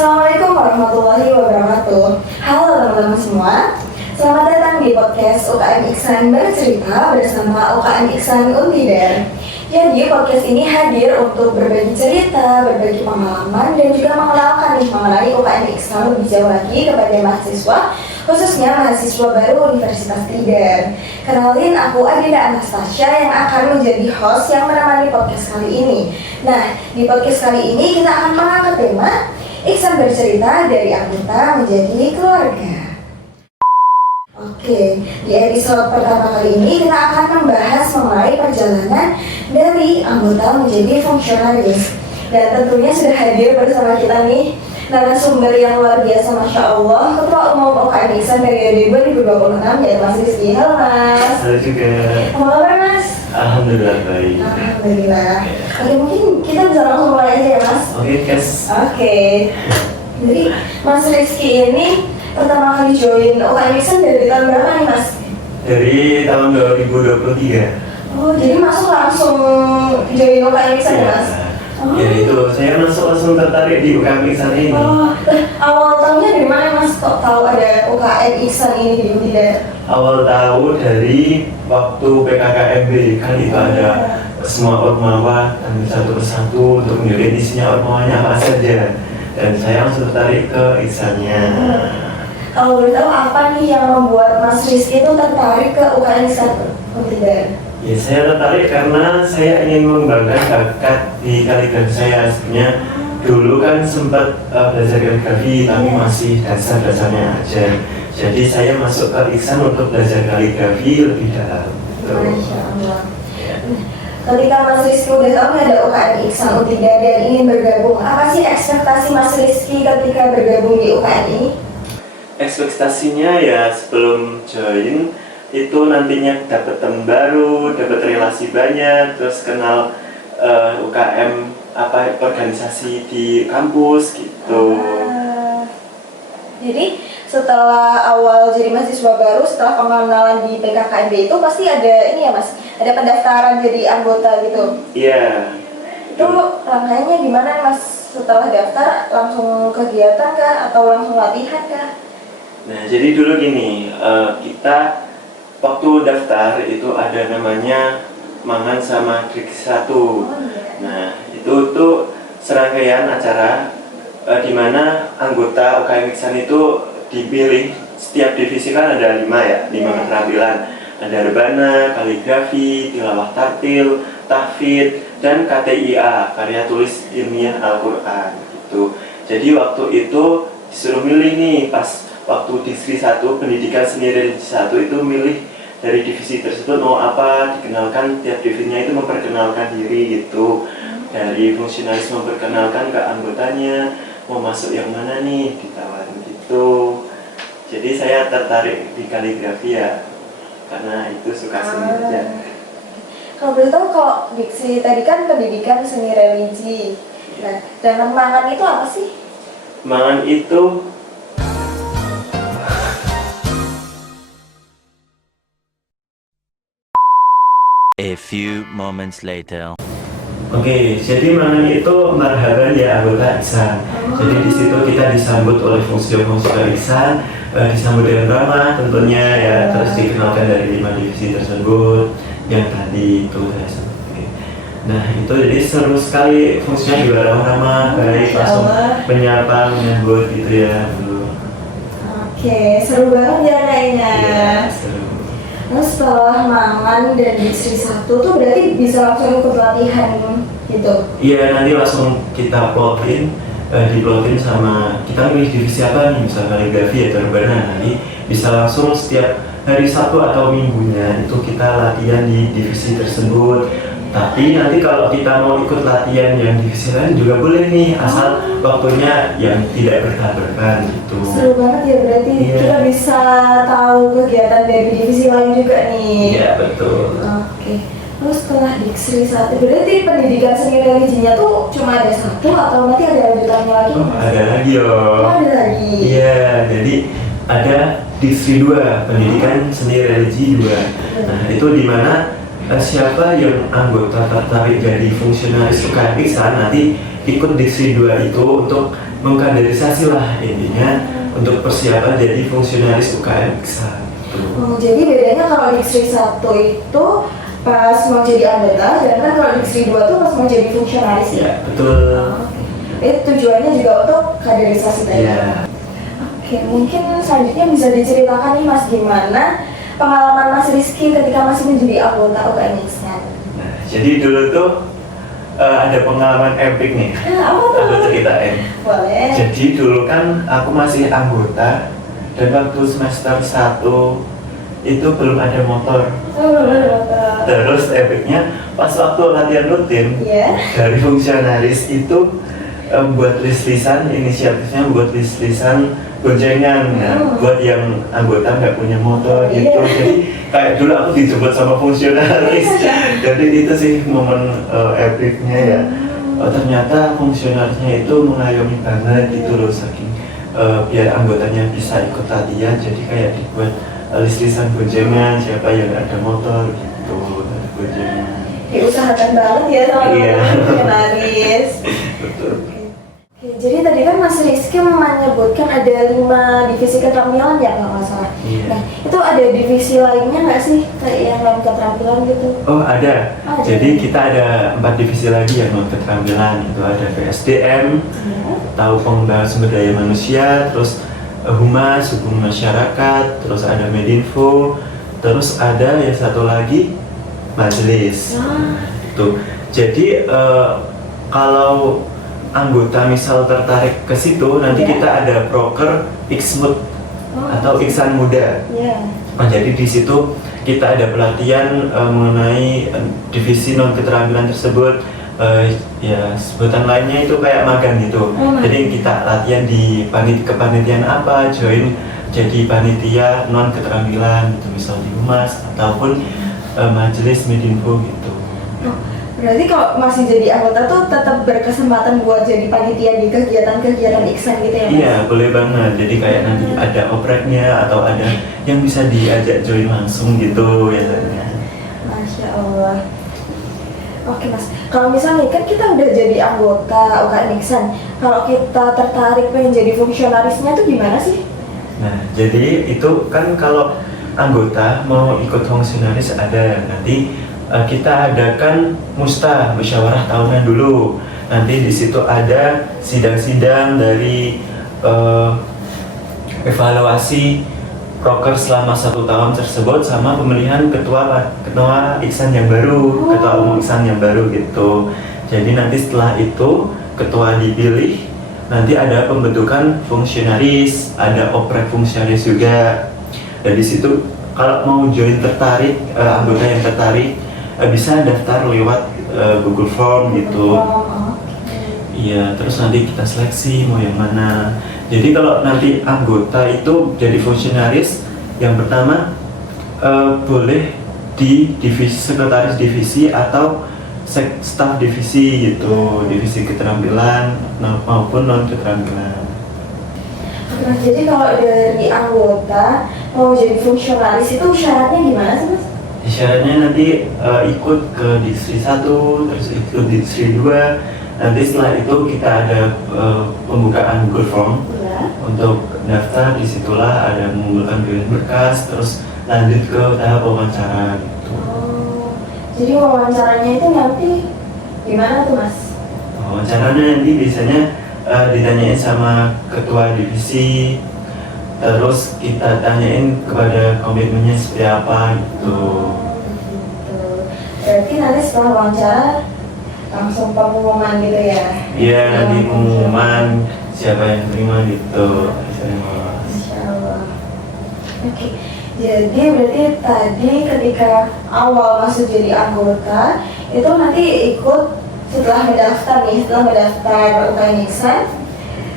Assalamualaikum warahmatullahi wabarakatuh. Halo teman-teman semua. Selamat datang di podcast UKM Iksan Bercerita bersama UKM Iksan Untider. Jadi podcast ini hadir untuk berbagi cerita, berbagi pengalaman, dan juga mengenalkan mengenai UKM Iksan lebih jauh lagi kepada mahasiswa, khususnya mahasiswa baru Universitas Tidar. Kenalin, aku Adinda Anastasia yang akan menjadi host yang menemani podcast kali ini. Nah, di podcast kali ini kita akan mengangkat tema Iksan Bercerita dari anggota menjadi keluarga. Oke, di episode pertama kali ini kita akan membahas mengenai perjalanan dari anggota menjadi fungsionalis. Dan tentunya sudah hadir bersama kita nih narasumber yang luar biasa, Masya Allah, Ketua Umum UKM Iksan periode 2026, yaitu Mas Rizky. Halo Mas. Halo juga. Apa kabar Mas? Alhamdulillah baik. Alhamdulillah. Oke, mungkin kita bisa langsung mulai aja ya Mas. Oke, guys. Oke. Jadi Mas Rizky ini pertama kali join UKM Iksan dari tahun berapa nih Mas? Dari tahun 2023. Oh, jadi masuk langsung join UKM Iksan ya Mas? Oh. Ya itu, saya langsung tertarik di UKM Iksan ini. Oh, awal tahunya dari mana Mas? Kok tahu ada UKM Iksan ini di Untider? Awal tahu dari waktu PKKMB, kan itu ada semua ormawa dan satu persatu untuk menilai isinya ormawanya apa saja. Dan saya langsung tertarik ke Iksannya. Kalau boleh tahu apa nih yang membuat Mas Rizky itu tertarik ke UKM Iksan Untider? Ya, saya tertarik karena saya ingin mengembangkan bakat di kaligrafi saya. Sebenarnya dulu kan sempat belajar kaligrafi, tapi masih dasar-dasarnya aja. Jadi saya masuk ke Iksan untuk belajar kaligrafi lebih dalam. Masya Allah. Ketika Mas Rizky udah tahu ada UKM Iksan Untider dan ingin bergabung, apa sih ekspektasi Mas Rizky ketika bergabung di UKM ini? Ekspektasinya ya sebelum join itu nantinya dapat teman baru, dapat relasi banyak, terus kenal UKM apa organisasi di kampus gitu. Jadi setelah awal jadi mahasiswa baru, setelah pengenalan di PKKMB itu pasti ada ini ya Mas, ada pendaftaran jadi anggota gitu. Iya. Itu rangkaiannya gimana Mas? Setelah daftar langsung kegiatan kah atau langsung latihan kah? Nah, jadi dulu gini, kita waktu daftar itu ada namanya Mangan sama Trik 1. Nah, itu tuh serangkaian acara di mana anggota UKM Iksan itu dipilih. Setiap divisi kan ada 5 keterampilan. Ada rebana, kaligrafi, tilawah tartil, tahfidz, dan KTIA, karya tulis ilmiah Al-Quran gitu. Jadi waktu itu disuruh milih nih, pas waktu divisi 1, pendidikan seni religi 1 itu milih dari divisi tersebut mau apa, dikenalkan tiap divisinya itu memperkenalkan diri gitu. Dari fungsionalis memperkenalkan ke anggotanya, mau masuk yang mana nih, ditawarin gitu. Jadi saya tertarik di kaligrafi ya, karena itu suka seni aja. Kalau boleh tahu, kalau diksi tadi kan pendidikan seni religi. Nah, dan mangan itu apa sih? Mangan itu A few moments later. Oke, jadi Mangan itu marhaban ya anggota Iksan. Jadi di situ kita disambut oleh fungsi-fungsi Iksan, disambut dengan ramah tentunya ya, terus dikenalkan dari 5 divisi tersebut yang tadi itu saya sebutkan. Nah itu jadi seru sekali, fungsinya juga ramah, baik, langsung menyapa, menyambut gitu ya dulu. Oke, seru banget ya kayaknya. Iya, seru. Nah, setelah Mangan dan Diksi 1 tuh berarti bisa langsung ikut latihan gitu? Iya, nanti langsung kita plotin, diplotin sama kita milih divisi apa nih, misal kaligrafi atau rebana. Nanti bisa langsung setiap hari Sabtu atau minggunya itu kita latihan di divisi tersebut. Tapi nanti kalau kita mau ikut latihan yang divisi lain juga boleh nih, asal waktunya yang tidak bertabrakan gitu. Seru banget ya, berarti kita bisa tahu kegiatan dari divisi lain juga nih. Iya, betul. Oke. Terus setelah Diksi 1, berarti pendidikan seni religinya tuh cuma ada 1 atau nanti ada lanjutannya lagi? Oh, ada lagi yo. Oh, ada lagi. Iya, jadi ada Diksi 2, pendidikan seni religi 2. Nah, itu di mana siapa yang anggota tertarik dari fungsionaris UKM Iksan nanti ikut Diksi 2 itu untuk mengkaderisasi lah intinya untuk persiapan jadi fungsionaris UKM Iksan. Jadi bedanya kalau Diksi 1 itu pas mau jadi anggota, sedangkan kalau Diksi 2 tuh pas mau jadi fungsionaris Ya, betul. Itu tujuannya juga untuk kaderisasi tadi. Ya. Oke, mungkin selanjutnya bisa diceritakan nih Mas gimana pengalaman Mas Rizky ketika masih menjadi anggota UKM Iksan. Nah, jadi dulu tuh ada pengalaman epic nih. Apa tuh? Aku ceritain. Boleh. Jadi dulu kan aku masih anggota dan waktu semester 1 itu belum ada motor. Terus epicnya pas waktu latihan rutin Iya. dari fungsionaris itu buat list-listan, inisiatifnya buat list-listan boncengan. Nah, buat yang anggota nggak punya motor gitu. Iya. Jadi kayak dulu aku dijemput sama fungsionaris. Jadi itu sih momen epicnya ya. Ternyata fungsionarisnya itu mengayomi banget gitu loh, saking biar anggotanya bisa ikut latihan. Jadi kayak dibuat list-listan boncengan siapa yang ada motor gitu, ada boncengan. Diusahakan banget ya sama Iya. fungsionaris. Betul. Oke, jadi tadi kan Mas Rizky menyebutkan ada 5 divisi keterampilan ya kalau nggak salah. Iya. Nah, itu ada divisi lainnya nggak sih kayak yang lain keterampilan gitu? Oh ada. Ada. Jadi kita ada 4 divisi lagi yang non keterampilan. Itu ada PSDM, Ya. tahu pengembangan sumber daya manusia, terus Humas, hubungan masyarakat, terus ada Medinfo, terus ada yang satu lagi majelis. Nah, Tuh. Jadi kalau anggota misal tertarik ke situ, nanti Ya. kita ada proker Xmut atau Iksan Muda. ya. Nah, jadi di situ kita ada pelatihan mengenai divisi non keterampilan tersebut. Ya sebutan lainnya itu kayak magang gitu. Magang. Jadi kita latihan di kepanitiaan apa, join jadi panitia non keterampilan gitu, misal di Humas ataupun majelis Medinfo gitu. Oh, berarti kalau masih jadi anggota tuh tetap berkesempatan buat jadi panitia di kegiatan-kegiatan Iksan gitu ya Mas? Iya, boleh banget. Jadi kayak nanti ada opreknya atau ada yang bisa diajak join langsung gitu biasanya. Masya Allah. Oke Mas, kalau misalnya kan kita udah jadi anggota UKM Iksan, kalau kita tertarik pengen jadi fungsionarisnya tuh gimana sih? Nah, jadi itu kan kalau anggota mau ikut fungsionaris ada nanti kita adakan musyawarah tahunan dulu. Nanti di situ ada sidang-sidang dari evaluasi proker selama 1 tahun tersebut sama pemilihan ketua Iksan yang baru, ketua umum Iksan yang baru gitu. Jadi nanti setelah itu ketua dipilih, nanti ada pembentukan fungsionaris, ada oprek fungsionaris juga. Dan di situ kalau mau join tertarik, anggota yang tertarik bisa daftar lewat Google Form gitu. Iya, terus nanti kita seleksi mau yang mana. Jadi kalau nanti anggota itu jadi fungsionaris, yang pertama boleh di divisi sekretaris divisi atau staf divisi gitu, divisi keterampilan maupun non keterampilan. Nah, jadi kalau dari anggota mau jadi fungsionaris itu syaratnya gimana sih Mas? Syaratnya nanti ikut ke Diksi 1, terus ikut Diksi 2. Nanti setelah itu kita ada pembukaan Google Form Ya. untuk daftar. Disitulah ada mengumpulkan berkas, terus lanjut ke tahap wawancara gitu. Oh, jadi wawancaranya itu nanti gimana tuh Mas? Wawancaranya nanti biasanya ditanyain sama ketua divisi, terus kita tanyain kepada komitmennya seperti apa gitu. Gitu. Berarti nanti setelah wawancara langsung pengumuman gitu ya? Iya, nanti Yang pengumuman siapa yang terima gitu. Masya Allah. Oke, jadi berarti tadi ketika awal masuk jadi anggota itu nanti ikut setelah mendaftar UKM Iksan,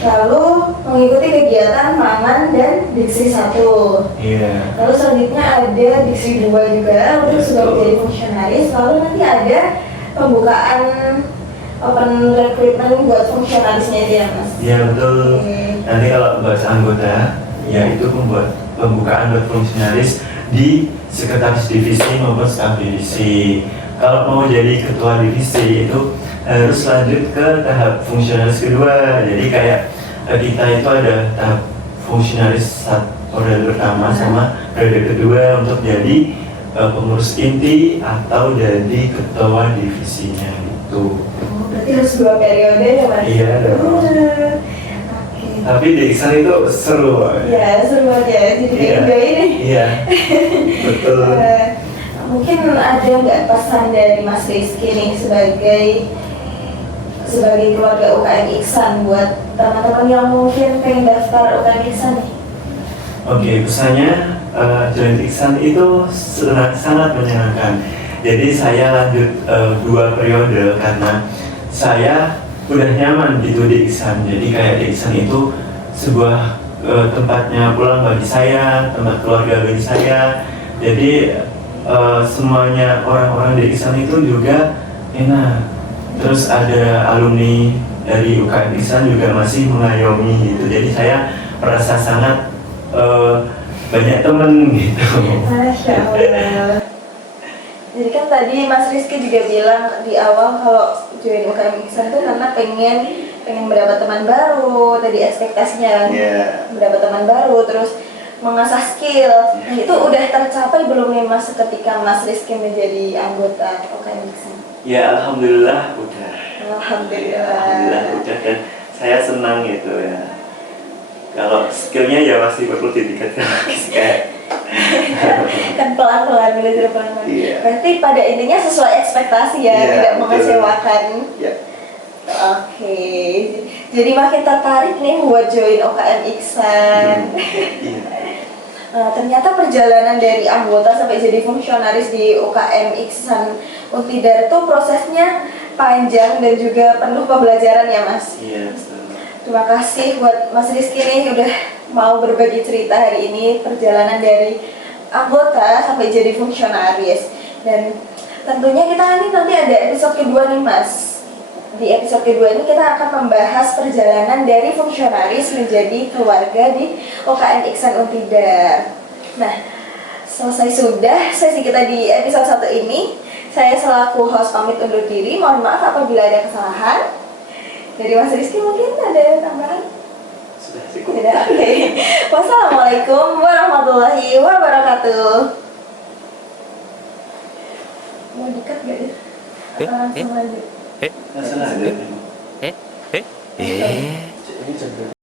lalu mengikuti kegiatan mangan dan Diksi 1. Iya. Lalu selanjutnya ada Diksi 2 juga untuk sudah menjadi fungsionaris. Lalu nanti ada pembukaan open recruitment buat fungsionarisnya itu ya Mas? Iya betul. Oke. Nanti kalau bahasa anggota, ya itu membuat pembukaan buat fungsionaris di sekretaris divisi maupun staf divisi. Kalau mau jadi ketua divisi itu harus lanjut ke tahap fungsionaris kedua. Jadi kayak kita itu ada tahap fungsionaris periode pertama sama periode kedua untuk jadi pengurus inti atau jadi ketua divisinya gitu. Oh, berarti harus 2 periode ya Mas? Iya dong. Oke. Tapi di Iksan itu seru. Ya, seru aja. Jadi Iya. enjoy ini. Iya. Betul. Mungkin ada nggak pesan dari Mas Rizky nih sebagai keluarga UKM Iksan buat teman-teman yang mungkin pengen daftar UKM Iksan nih? Oke, pesannya join Iksan itu sangat menyenangkan. Jadi saya lanjut 2 periode karena saya udah nyaman gitu di Iksan. Jadi kayak di Iksan itu sebuah tempatnya pulang bagi saya, tempat keluarga bagi saya. Jadi semuanya orang-orang di Iksan itu juga enak. Terus ada alumni dari UKM Iksan juga masih mengayomi gitu. Jadi saya merasa sangat banyak temen gitu. Masya Allah. Jadi kan tadi Mas Rizky juga bilang di awal kalau join UKM Iksan tuh karena pengen mendapat teman baru, tadi ekspektasinya mendapat teman baru, terus mengasah skill. Nah itu udah tercapai belum nih Mas ketika Mas Rizky menjadi anggota UKM Iksan? Ya alhamdulillah udah. Alhamdulillah. Udah dan saya senang gitu ya. Kalau skillnya ya masih perlu ditingkatkan lagi kayak. Kan pelan-pelan belajar pelan-pelan. Iya. Berarti pada intinya sesuai ekspektasi ya, Iya, tidak betul. mengecewakan. Ya. Oke, jadi makin tertarik nih buat join UKM Iksan. Iya. Ternyata perjalanan dari anggota sampai jadi fungsionaris di UKM Iksan Untidar itu prosesnya panjang dan juga penuh pembelajaran ya Mas. Iya, betul. Terima kasih buat Mas Rizky nih udah mau berbagi cerita hari ini perjalanan dari anggota sampai jadi fungsionaris. Dan tentunya kita nanti ada episode kedua nih Mas. Di episode kedua ini kita akan membahas perjalanan dari fungsionaris menjadi keluarga di UKM Iksan Untidar. Nah, selesai sudah sesi kita di episode 1 ini. Saya selaku host pamit undur diri. Mohon maaf apabila ada kesalahan. Dari Mas Rizky mungkin ada tambahan? Sudah cukup. Tidak, oke. Wassalamualaikum warahmatullahi wabarakatuh. Mau dikat gak ya? Langsung lanjut. Masalah ada. Eh? Ini jam berapa?